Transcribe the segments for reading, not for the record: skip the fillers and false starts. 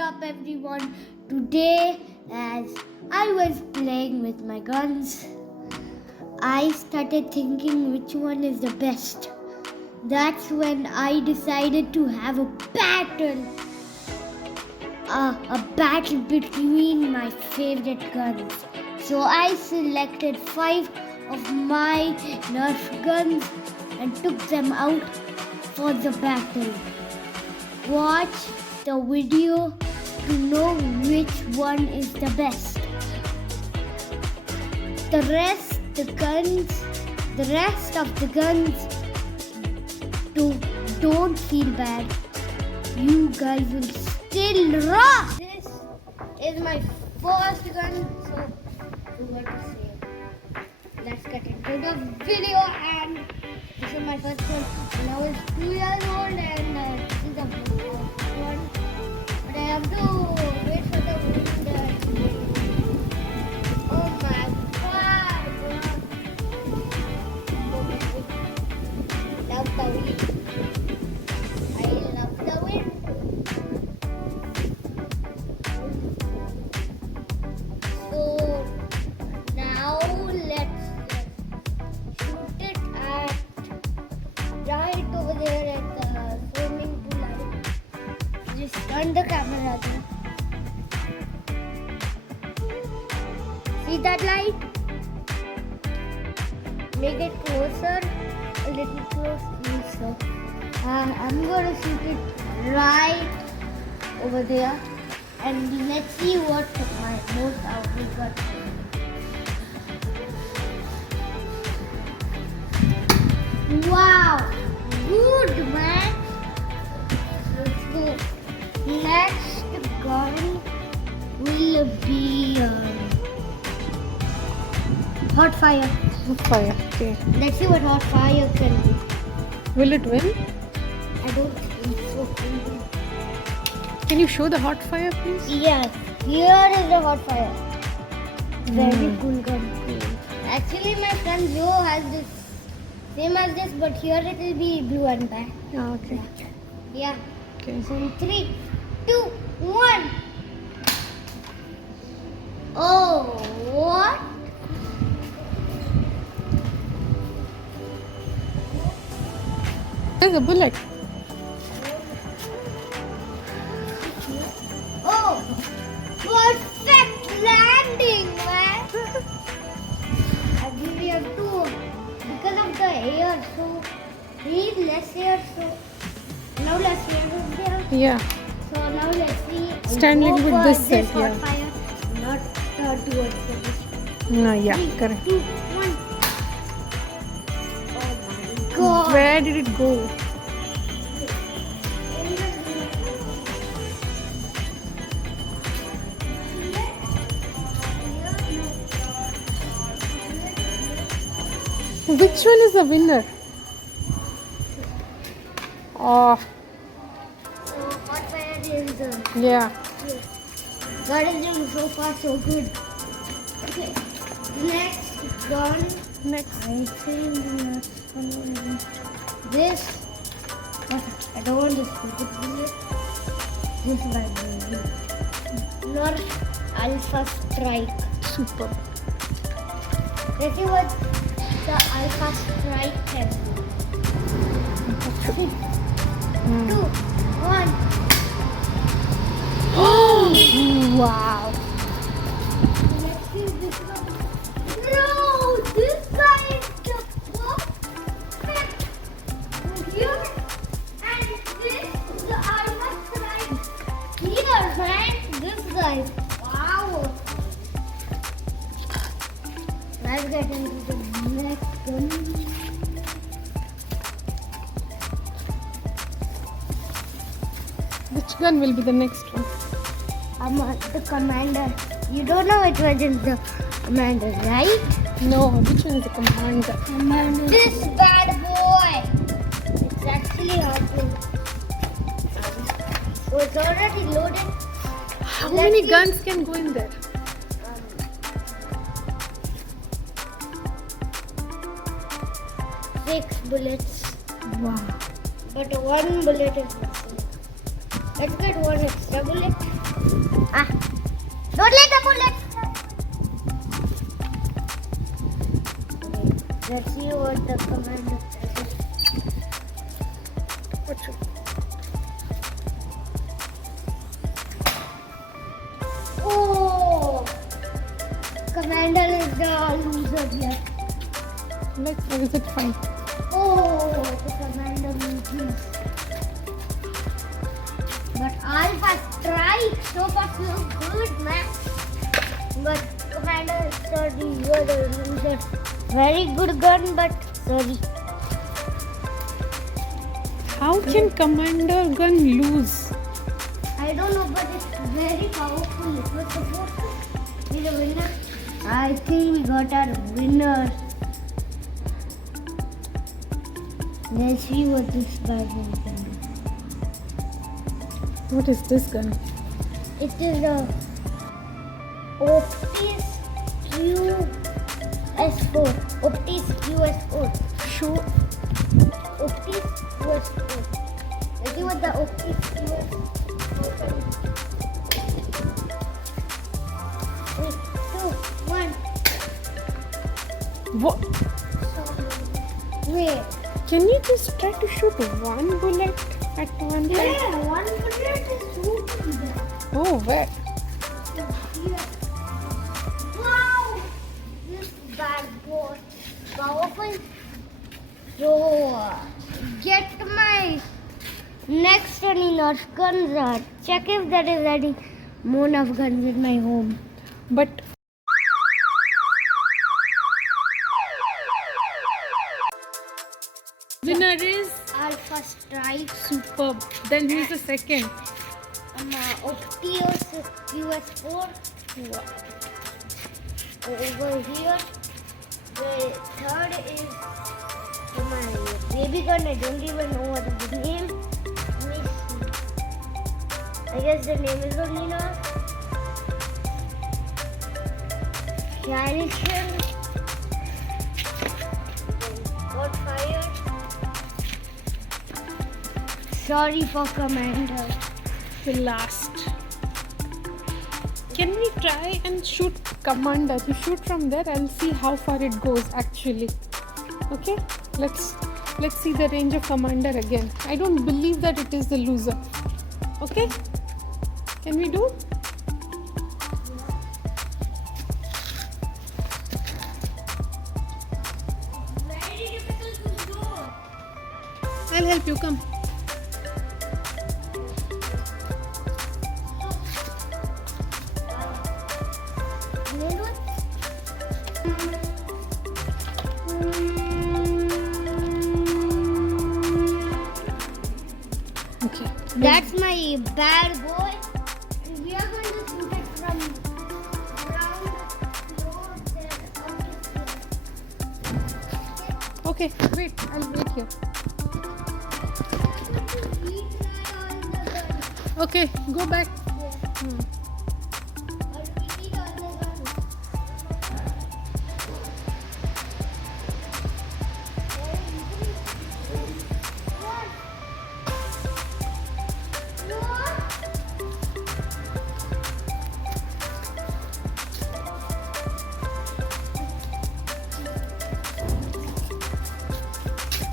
up everyone? Today, as I was playing with my guns, I started thinking which one is the best. That's when I decided to have a battle between my favorite guns. So I selected 5 of my Nerf guns and took them out for the battle. Watch the video to know which one is the best. The rest of the guns don't feel bad. You guys will still rock. This is my first gun, so what to say? Let's get into the video. And this is my first one when I was 2 years old, and this is the first one. But I have to wait for the wind. Oh my god! Love the wind. I love the wind. So now let's shoot it at right over there at the swimming pool. Just turn the camera there. See that light? Make it closer, a little closer. I'm gonna shoot it right over there, and let's see what my most outfit got. Wow, good man. Let's go. Next gun will be hot fire. Hot fire. Okay. Let's see what hot fire can do. Will it win? I don't think so. Can you show the hot fire, please? Yes, here is the hot fire. Very cool gun. Actually, my friend Joe has this same as this, but here it will be blue and black. Oh, okay. Yeah. Okay. So in 3, 2, 1. Oh, what? There's a bullet. Oh, perfect landing, man. Actually, we have to, because of the air, so we need less air, so now less air is there. Yeah. So now let's see. Stand little bit this side, hot yeah. fire, not towards the bush. No, yeah, 3, correct. 2, 1. Oh my god. Where did it go? Which one is the winner? Oh, So hot fire is yeah. God is doing so far so good. Okay, next gun. Next. I think this. I don't want this stupid bullet. This might be Nerf Alpha Strike. Super. Let's see what the Alpha Strike can do. 3, 2, 1. Oh, wow. Let's see this one. No, this guy is the perfect. Here and this is the Alpha Strike. Here, man. This guy. Wow. Let's get into the next gun. Which gun will be the next one? I'm the commander. You don't know which one is the commander, right? No, which one is the commander? Commander. This bad boy. It's actually happening. So it's already loaded. How Let's many see. guns can go in there? 6 bullets. Wow. But one bullet is missing. Let's get one extra bullet. Ah, don't let the bullet. Okay, let's see what the commander says. Oh, commander is the loser here. Or is it fine? Oh, the commander loses. But Alpha Strike so far so good, man. But commander is sorry, you are the loser. Very good gun, but sorry. How can Commander Gun lose? I don't know, but it's very powerful. It was supposed to be the winner. I think we got our winner. Let's see what this bad one can do. What is this gun? It is a Optis QS4. Optis QS4. Show. Optis QS4. Let's see what the Optis QS4 can do. 3, 2, 1. What? Wait. Can you just try to shoot one bullet at one time? Yeah, one bullet is shooting there. Oh, where? Here. Wow! This bad boy. Powerful. So, get my next any Nerf Guns. Check if there is any more Nerf Guns in my home. But winner is Alpha Strike. superb. Then who is the second? Optios QS4. Over here. The third is my baby gun. I don't even know what is the name. Let me see. I guess the name is Olina. Shanishon. Got fired. Sorry for Commander. The last. Can we try and shoot Commander? You shoot from there. I'll see how far it goes actually. Okay. Let's see the range of Commander again. I don't believe that it is the loser. Okay. Can we do? Very difficult to do. I'll help you. Come. Okay. That's my bad boy. And we are going to shoot it from ground floor there up Okay. Wait. I'll wait here. Okay. Go back.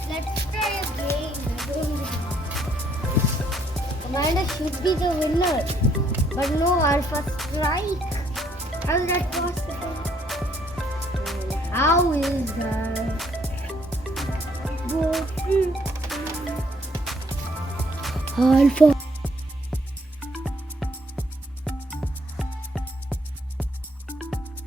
Let's try again. I don't know. Commander should be the winner, but no Alpha Strike. How is that possible? How is that? Alpha